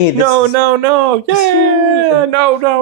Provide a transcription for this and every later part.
No, yeah, no.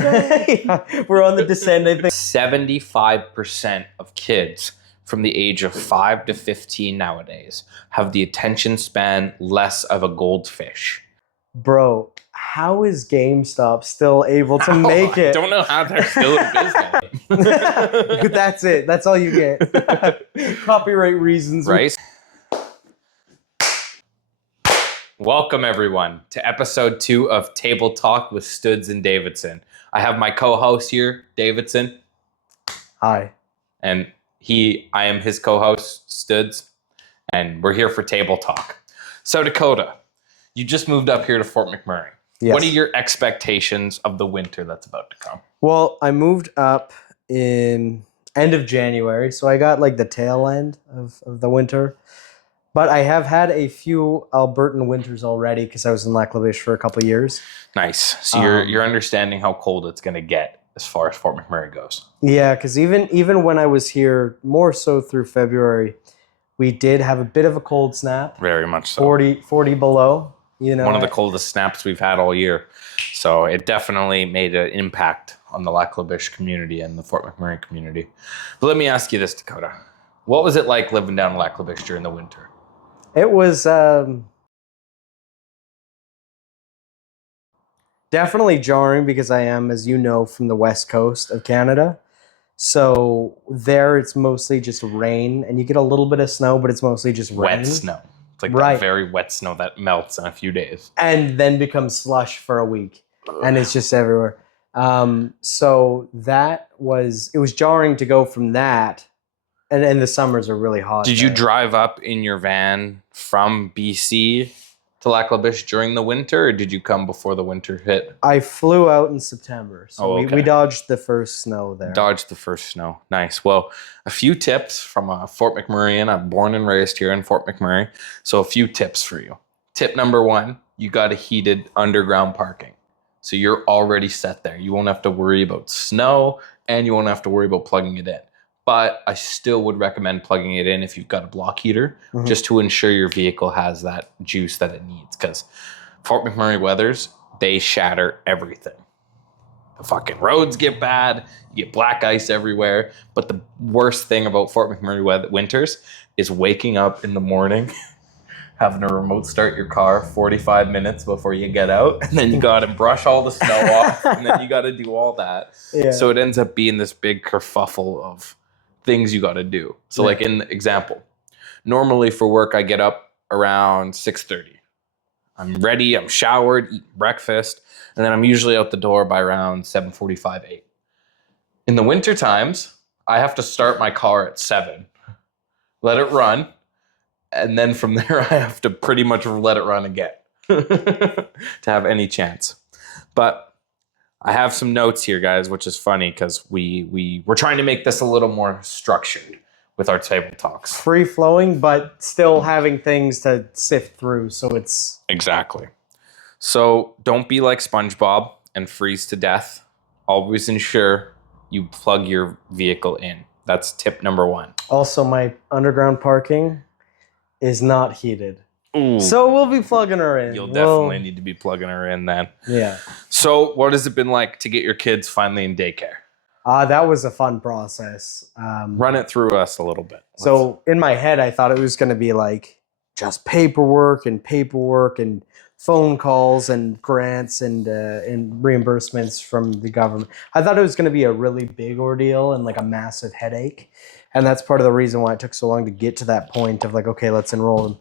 Yeah, we're on the descent, I think. 75% of kids from the age of 5 to 15 nowadays have the attention span less of a goldfish. Bro, how is GameStop still able to make it? I don't know how they're still in business. That's it. That's all you get. Copyright reasons. Right? Welcome, everyone, to episode 2 of Table Talk with Stoodz and Davidson. I have my co-host here, Davidson. Hi. And I am his co-host, Stoodz. And we're here for Table Talk. So, Dakota, you just moved up here to Fort McMurray. Yes. What are your expectations of the winter that's about to come? Well, I moved up in end of January, so I got like the tail end of the winter. But I have had a few Albertan winters already because I was in Lac La Biche for a couple of years. Nice. So you're understanding how cold it's going to get as far as Fort McMurray goes. Yeah, because even when I was here, more so through February, we did have a bit of a cold snap. Very much so. 40 below. You know, one of the coldest snaps we've had all year. So it definitely made an impact on the Lac La Biche community and the Fort McMurray community. But let me ask you this, Dakota. What was it like living down in Lac La Biche during the winter? It was definitely jarring because I am, as you know, from the west coast of Canada. So there it's mostly just rain, and you get a little bit of snow, but it's mostly just rain. Wet snow. It's like Right. that very wet snow that melts in a few days. And then becomes slush for a week. And it's just everywhere. So it was jarring to go from that. And the summers are really hot. Did you drive up in your van from BC to Lac La Biche during the winter, or did you come before the winter hit? I flew out in September. So okay. we dodged the first snow there. Dodged the first snow. Nice. Well, a few tips from a Fort McMurrayan. I'm born and raised here in Fort McMurray. So a few tips for you. Tip number 1, you got a heated underground parking. So you're already set there. You won't have to worry about snow, and you won't have to worry about plugging it in. But I still would recommend plugging it in if you've got a block heater, just to ensure your vehicle has that juice that it needs. Because Fort McMurray weathers, they shatter everything. The fucking roads get bad, you get black ice everywhere. But the worst thing about Fort McMurray winters is waking up in the morning, having to remote start your car 45 minutes before you get out, and then you got to brush all the snow off, and then you got to do all that. Yeah. So it ends up being this big kerfuffle of things you got to do. So like in the example, normally for work, I get up around 6:30. I'm ready, I'm showered, eat breakfast, and then I'm usually out the door by around 7:45, 8. In the winter times, I have to start my car at 7, let it run, and then from there, I have to pretty much let it run again to have any chance. But I have some notes here, guys, which is funny because we're trying to make this a little more structured with our table talks. Free flowing, but still having things to sift through. So it's... Exactly. So don't be like SpongeBob and freeze to death. Always ensure you plug your vehicle in. That's tip number 1. Also, my underground parking is not heated. Ooh. So we'll be plugging her in. You'll definitely need to be plugging her in then. Yeah. So what has it been like to get your kids finally in daycare? That was a fun process. Run it through us a little bit. So in my head, I thought it was going to be like just paperwork and phone calls and grants and reimbursements from the government. I thought it was going to be a really big ordeal and like a massive headache. And that's part of the reason why it took so long to get to that point of like, okay, let's enroll them.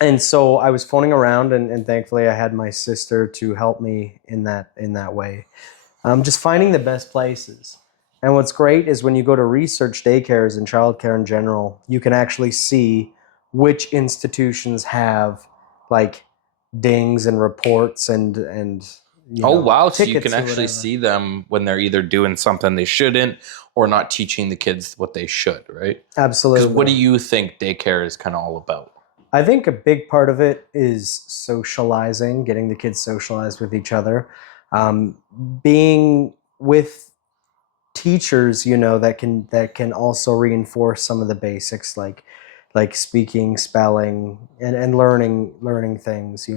And so I was phoning around, and thankfully I had my sister to help me in that way. Just finding the best places. And what's great is when you go to research daycares and childcare in general, you can actually see which institutions have like dings and reports and wow, so you can actually see them when they're either doing something they shouldn't or not teaching the kids what they should, right? Absolutely. What do you think daycare is kind of all about? I think a big part of it is socializing, getting the kids socialized with each other, being with teachers, that can also reinforce some of the basics, like like speaking, spelling, and learning things,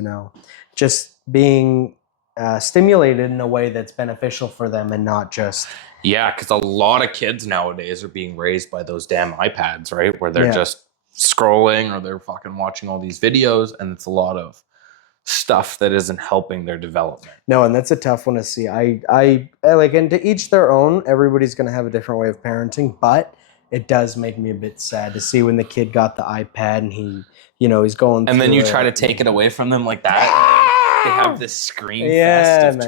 just being stimulated in a way that's beneficial for them and not just Yeah, because a lot of kids nowadays are being raised by those damn iPads, right? Where they're just scrolling or they're fucking watching all these videos, and it's a lot of stuff that isn't helping their development. No, and that's a tough one to see. I like, and to each their own. Everybody's going to have a different way of parenting, but it does make me a bit sad to see when the kid got the iPad and he's going. And then you try to take it away from them like that. They have this screen fest of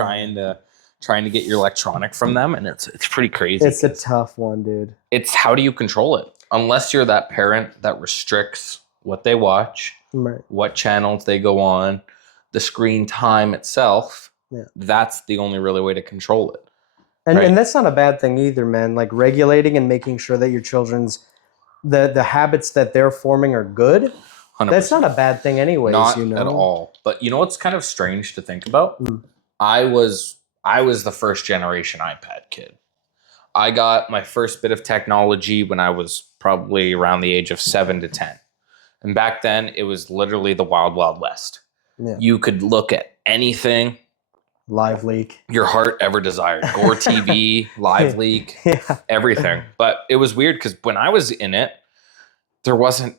trying to get your electronic from them, and it's pretty crazy. It's a tough one, dude. It's how do you control it? Unless you're that parent that restricts what they watch, Right. what channels they go on, the screen time itself. Yeah. That's the only really way to control it. And that's not a bad thing either, man. Like regulating and making sure that your children's the habits that they're forming are good. 100%. That's not a bad thing anyways, Not at all. But you know what's kind of strange to think about? I was the first generation iPad kid. I got my first bit of technology when I was probably around the age of 7 to 10. And back then it was literally the wild, wild west. Yeah. You could look at anything. Live leak. Your heart ever desired. Gore TV, Live Leak, everything. But it was weird because when I was in it, there wasn't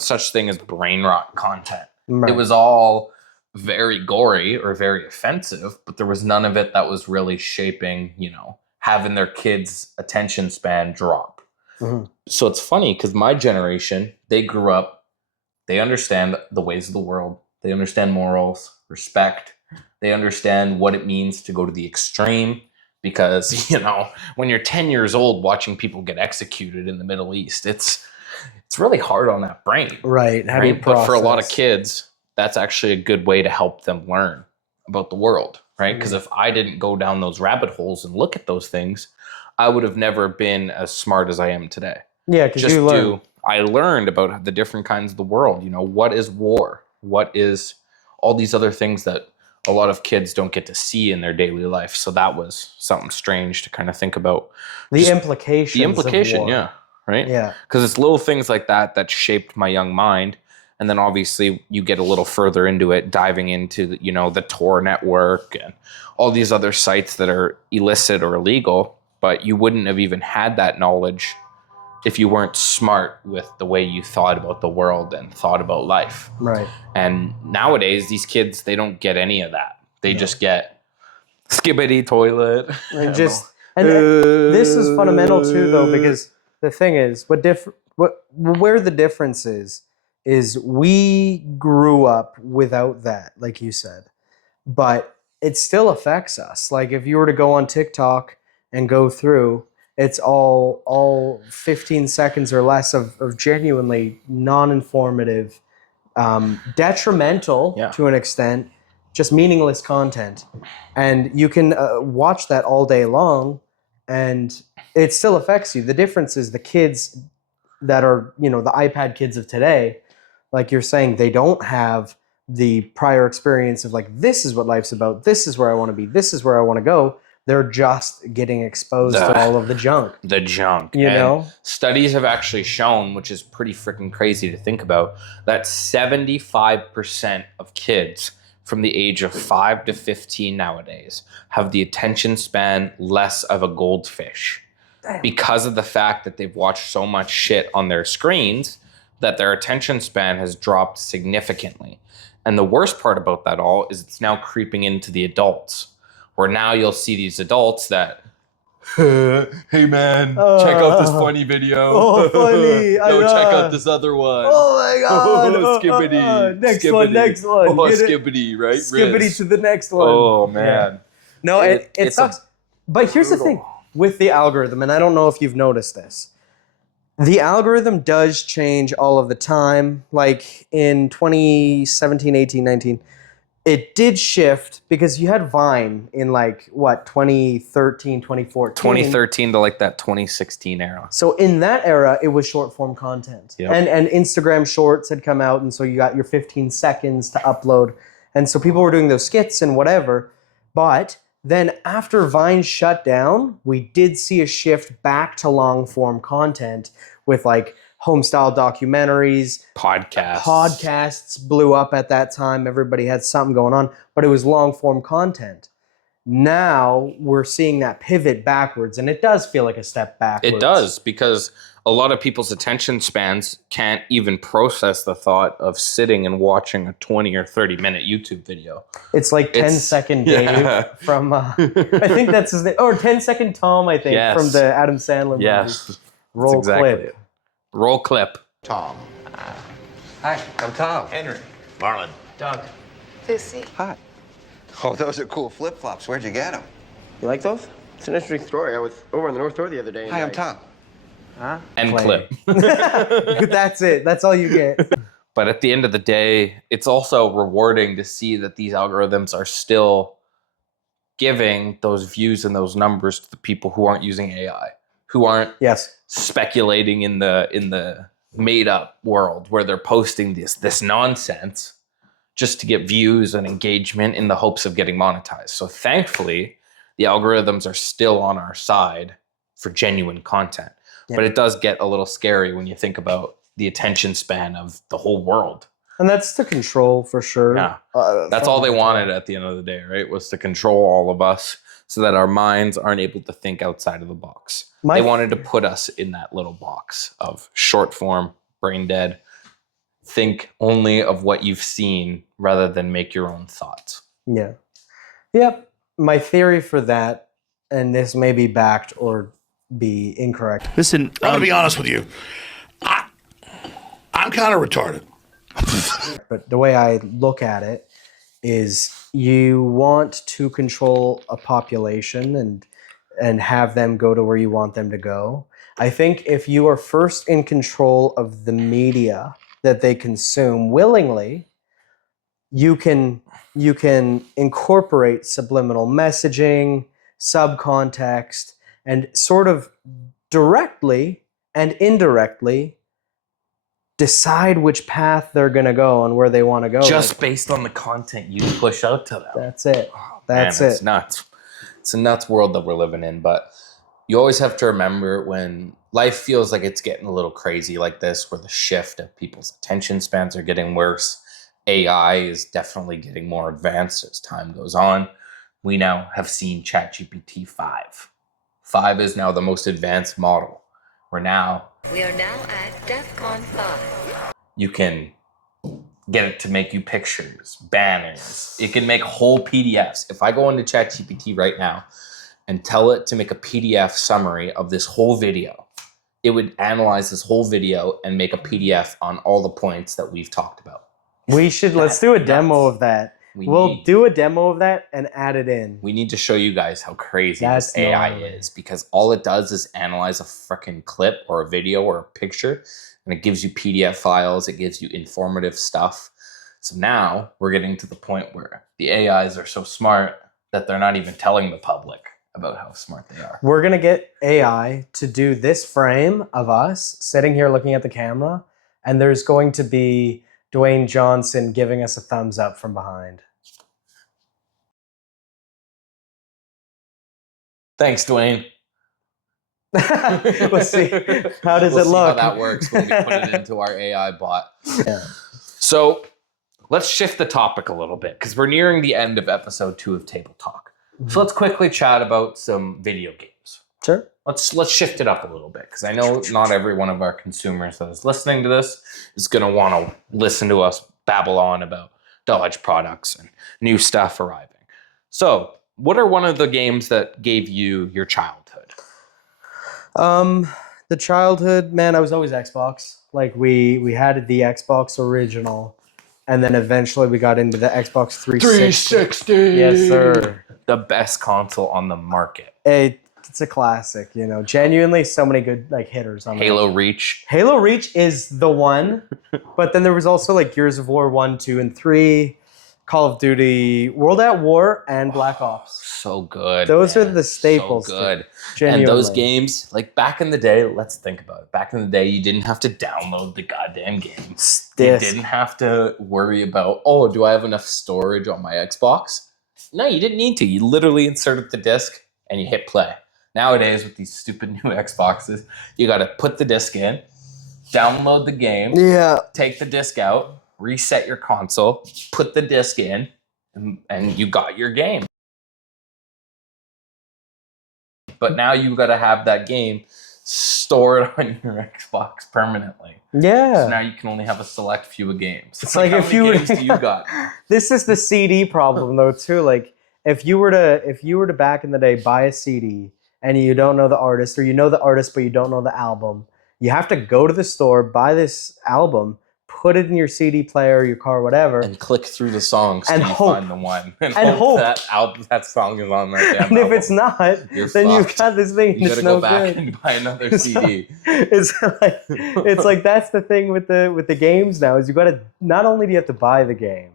such thing as brain rot content. Right. It was all very gory or very offensive, but there was none of it that was really shaping, having their kids' attention span drop. Mm-hmm. So it's funny because my generation, they grew up, they understand the ways of the world. They understand morals, respect. They understand what it means to go to the extreme because, when you're 10 years old watching people get executed in the Middle East, it's really hard on that brain. Right. How do you process? But for a lot of kids, that's actually a good way to help them learn about the world, right? Because if I didn't go down those rabbit holes and look at those things, I would have never been as smart as I am today. Yeah, because I learned about the different kinds of the world. What is war? What is all these other things that a lot of kids don't get to see in their daily life. So that was something strange to kind of think about. The implication, yeah, right? Yeah. Because it's little things like that shaped my young mind. And then obviously you get a little further into it, diving into, the Tor network and all these other sites that are illicit or illegal. But you wouldn't have even had that knowledge if you weren't smart with the way you thought about the world and thought about life. Right. And nowadays, these kids, they don't get any of that. They just get skibbity toilet. And this is fundamental too, though, because the thing is, where the difference is we grew up without that, like you said, but it still affects us. Like if you were to go on TikTok and go through, it's all 15 seconds or less of genuinely non-informative, detrimental to an extent, just meaningless content. And you can watch that all day long and it still affects you. The difference is the kids that are, the iPad kids of today, like you're saying, they don't have the prior experience of like, this is what life's about. This is where I want to be. This is where I want to go. They're just getting exposed to all of the junk. The junk. Studies have actually shown, which is pretty freaking crazy to think about, that 75% of kids from the age of 5 to 15 nowadays have the attention span less of a goldfish. Damn. Because of the fact that they've watched so much shit on their screens that their attention span has dropped significantly. And the worst part about that all is it's now creeping into the adults. Where now you'll see these adults that, hey man, check out this funny video. Oh, funny. Check out this other one. Oh my God. Skibbity. Next one. Oh, skibbity, right? Skibbity to the next one. Oh man. Yeah. No, it sucks. But here's the thing with the algorithm, and I don't know if you've noticed this. The algorithm does change all of the time. Like in 2017, 18, 19, it did shift because you had Vine in 2013, 2014. 2013 to that 2016 era. So in that era, it was short form content. Yep. And Instagram Shorts had come out, and so you got your 15 seconds to upload. And so people were doing those skits and whatever. But then after Vine shut down, we did see a shift back to long form content with home style documentaries. Podcasts blew up at that time. Everybody had something going on, but it was long form content. Now we're seeing that pivot backwards, and it does feel like a step backwards. It does, because a lot of people's attention spans can't even process the thought of sitting and watching a 20 or 30-minute YouTube video. It's like 10-second Dave from, I think that's his name, or 10-second Tom, I think, from the Adam Sandler movie. Yes, Roll clip. Roll clip. Tom. Hi, I'm Tom. Henry. Marlon. Doug. Lucy. Hi. Oh, those are cool flip-flops. Where'd you get them? You like those? It's an interesting story. I was over in the North Shore the other day. Hi, I'm Tom. Huh? End clip. That's it. That's all you get. But at the end of the day, it's also rewarding to see that these algorithms are still giving those views and those numbers to the people who aren't using AI, who aren't speculating in the made-up world where they're posting this nonsense just to get views and engagement in the hopes of getting monetized. So thankfully, the algorithms are still on our side for genuine content. Yeah. But it does get a little scary when you think about the attention span of the whole world. And that's the control for sure. Yeah. That's all they wanted at the end of the day, right? Was to control all of us so that our minds aren't able to think outside of the box. They wanted to put us in that little box of short form, brain dead. Think only of what you've seen rather than make your own thoughts. Yeah. Yep. My theory for that, and this may be backed or be incorrect. Listen, I'm going to be honest with you. I'm kind of retarded. But the way I look at it is you want to control a population and have them go to where you want them to go. I think if you are first in control of the media that they consume willingly, you can incorporate subliminal messaging, subcontext, and sort of directly and indirectly decide which path they're going to go and where they want to go. Just based on the content you push out to them. That's it. That's it. It's nuts. It's a nuts world that we're living in, but you always have to remember when life feels like it's getting a little crazy like this, where the shift of people's attention spans are getting worse. AI is definitely getting more advanced as time goes on. We now have seen ChatGPT 5. 5 is now the most advanced model. We are now at DEFCON 5. You can get it to make you pictures, banners. It can make whole PDFs. If I go into ChatGPT right now and tell it to make a PDF summary of this whole video, it would analyze this whole video and make a PDF on all the points that we've talked about. Let's do a demo of that. We'll do a demo of that and add it in. We need to show you guys how crazy this AI is, because all it does is analyze a freaking clip or a video or a picture, and it gives you PDF files. It gives you informative stuff. So now we're getting to the point where the AIs are so smart that they're not even telling the public about how smart they are. We're going to get AI to do this frame of us sitting here looking at the camera, and there's going to be Dwayne Johnson giving us a thumbs up from behind. Thanks, Dwayne. We'll see. How does it look? How that works when we put it into our AI bot. Yeah. So let's shift the topic a little bit, because we're nearing the end of episode 2 of Table Talk. Mm-hmm. So let's quickly chat about some video games. Sure. Let's shift it up a little bit, because I know not every one of our consumers that is listening to this is going to want to listen to us babble on about Dodge products and new stuff arriving. So what are one of the games that gave you your childhood? The childhood, man, I was always Xbox. Like we had the Xbox original, and then eventually we got into the Xbox 360. Yes, sir. The best console on the market. It's a classic, you know. Genuinely, so many good like hitters on Halo Reach. Halo Reach is the one, but then there was also like Gears of War 1, 2, and 3. Call of Duty, World at War, and Black Ops. So good. Those are the staples. So good. And those games, like back in the day, let's think about it. Back in the day, you didn't have to download the goddamn game. You didn't have to worry about, oh, do I have enough storage on my Xbox? No, you didn't need to. You literally inserted the disc and you hit play. Nowadays, with these stupid new Xboxes, you got to put the disc in, download the game, Yeah. take the disc out, reset your console, put the disc in, and you got your game. But now you've got to have that game stored on your Xbox permanently. Yeah. So now you can only have a select few of games. It's like how if many you games do you got? This is the CD problem though too. Like if you were to back in the day buy a CD and you don't know the artist, or you know the artist but you don't know the album, you have to go to the store, buy this album, put it in your CD player, or your car, whatever, And click through the songs And till you hope. find the one. And hope. that song is on that damn and if album. it's not, You're then you've fucked. got this thing. You It's gotta no go back good. and buy another CD. It's like that's the thing with the games now, is you got to, not only do you have to buy the game,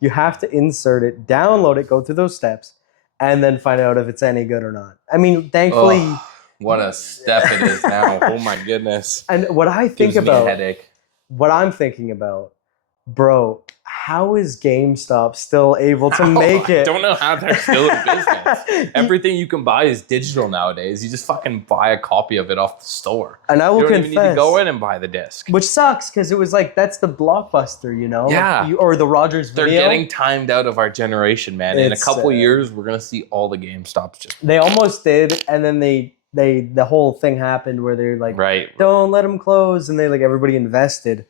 you have to insert it, download it, go through those steps, and then find out if it's any good or not. I mean, thankfully, Ugh, what a step it is now. Oh my goodness. and what I think Gives me a about, headache. what I'm thinking about, bro, how is GameStop still able to make it? I don't know how they're still in business. Everything you can buy is digital nowadays. You just fucking buy a copy of it off the store. And I will You don't confess, even need to go in and buy the disc. which sucks because it was like that's the Blockbuster, you know? Yeah. Like or the Rogers They're Video. getting timed out of our generation, man. In a It's, couple years, we're gonna see all the GameStops just They almost did, and then the whole thing happened where they're like, right. don't let them close, and they like everybody invested.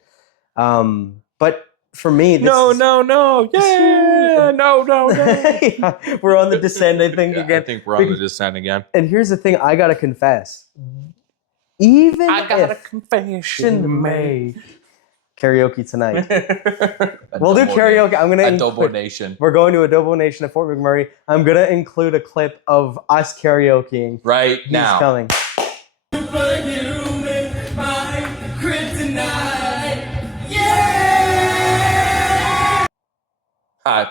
But for me, this No, is- no, no, yeah, no, no, no. Yeah, we're on the descent, I think, Yeah, again. I think we're on the descent again. And here's the thing, I gotta confess, even I got a if confession to make. karaoke tonight, we'll do karaoke. I'm gonna Adobo Nation. We're going to Adobo Nation at Fort McMurray. I'm gonna include a clip of us karaokeing. Right He's now. coming.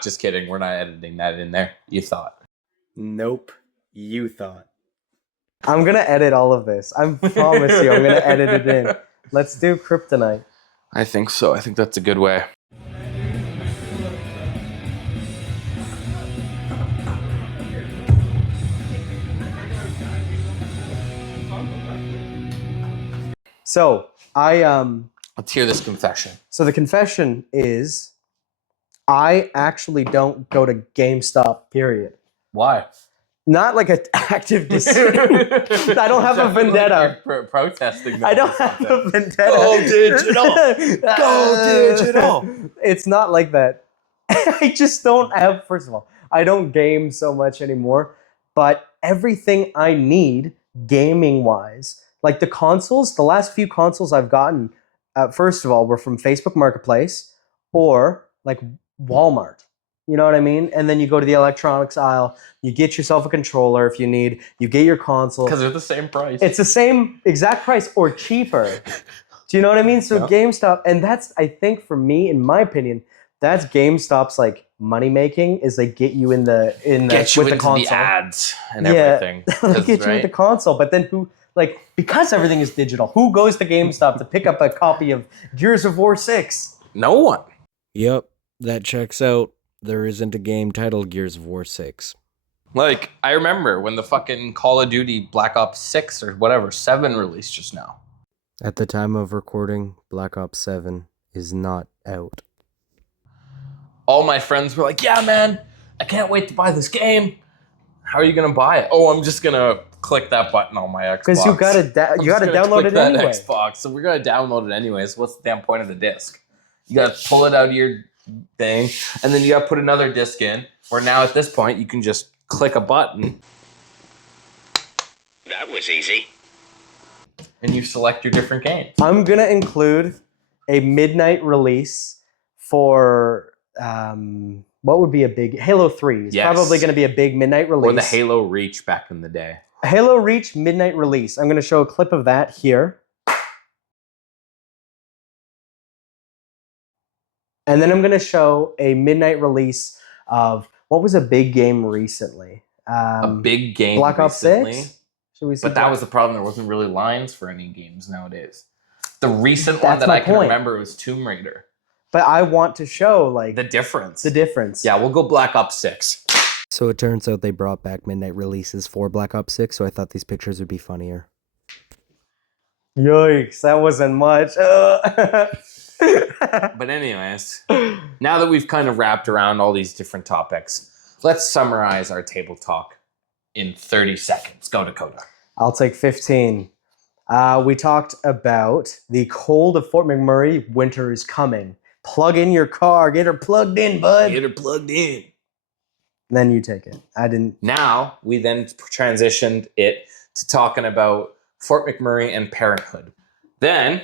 Just kidding. We're not editing that in there. You thought. Nope, you thought. I'm gonna edit all of this. I promise you, I'm gonna edit it in. Let's do Kryptonite. I think so. I think that's a good way. So Let's hear this confession. so the confession is, I actually don't go to GameStop. Period. Why? Not like an active decision. I don't have a vendetta. You're protesting. I don't have a vendetta. Go digital. Go digital. It's not like that. I just don't have, first of all, I don't game so much anymore, but everything I need gaming wise, like the consoles, the last few consoles I've gotten, first of all, were from Facebook Marketplace or like Walmart. You know what I mean? And then you go to the electronics aisle, you get yourself a controller if you need, you get your console. Because they're the same price. It's the same exact price or cheaper. Do you know what I mean? So Yeah. GameStop, and that's, I think for me, in my opinion, that's GameStop's like money making, is they get you in the get you with into the console. the ads and Yeah. everything. They 'Cause, get you right? with the console, but then who, like, because everything is digital, who goes to GameStop to pick up a copy of Gears of War 6? No one. Yep, that checks out. There isn't a game titled Gears of War 6. Like, I remember when the fucking Call of Duty Black Ops 6 or whatever, 7 released just now. At the time of recording, Black Ops 7 is not out. All my friends were like, yeah, man, I can't wait to buy this game. How are you going to buy it? Oh, I'm just going to click that button on my Xbox. Because you gotta I'm you gotta just gonna download click it that anyway. Xbox, so we're going to download it anyways. What's the damn point of the disc? You got to pull it out of your thing, and then you got to put another disc in, where now at this point, you can just click a button, That was easy. and you select your different games. I'm gonna include a midnight release for what would be a big Halo 3 is Yes. probably gonna be a big midnight release. Or the Halo Reach back in the day. Halo Reach midnight release. I'm gonna show a clip of that here. And then I'm gonna show a midnight release of what was a big game recently. A big game Black Ops recently. 6? Should we see But that was the problem. There wasn't really lines for any games nowadays. The recent one That's that my I can point. remember was Tomb Raider. But I want to show like The difference. the difference. Yeah, we'll go Black Ops 6. So it turns out they brought back midnight releases for Black Ops 6, so I thought these pictures would be funnier. Yikes, that wasn't much. But anyways, now that we've kind of wrapped around all these different topics, let's summarize our table talk in 30 seconds. Go, Dakota. I'll take 15. We talked about the cold of Fort McMurray. Winter is coming. Plug in your car. Get her plugged in, bud. Get her plugged in. Then you take it. I didn't. Now, we then transitioned it to talking about Fort McMurray and parenthood. Then,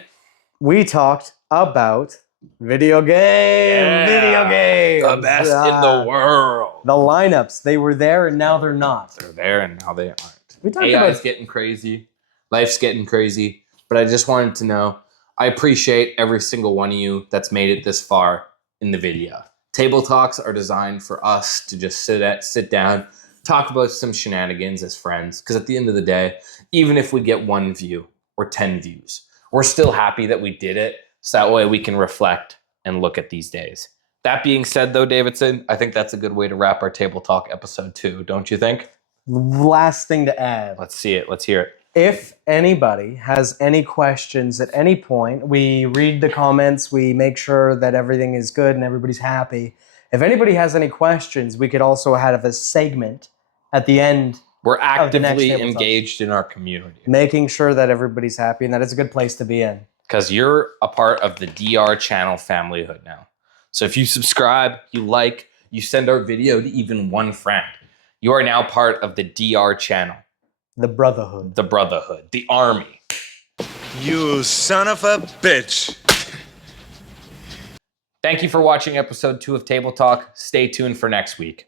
We talked about video games. Video games. the best in the world. The lineups. They were there and now they're not. They're there and now they aren't. We talked AI's about getting crazy. Life's getting crazy. But I just wanted to know, I appreciate every single one of you that's made it this far in the video. Table talks are designed for us to just sit down, talk about some shenanigans as friends. Because at the end of the day, even if we get 1 view or 10 views, we're still happy that we did it. So that way we can reflect and look at these days. That being said, though, Davidson, I think that's a good way to wrap our Table Talk episode 2, don't you think? last thing to add. Let's see it. Let's hear it. If anybody has any questions at any point, we read the comments, we make sure that everything is good and everybody's happy. If anybody has any questions, we could also have a segment at the end, We're actively Table Talk. engaged in our community making sure that everybody's happy and that it's a good place to be in. because you're a part of the DR channel familyhood now. So if you subscribe, you like, you send our video to even one friend, you are now part of the DR channel, The brotherhood. the brotherhood, the army. You son of a bitch. Thank you for watching episode 2 of Table Talk. Stay tuned for next week.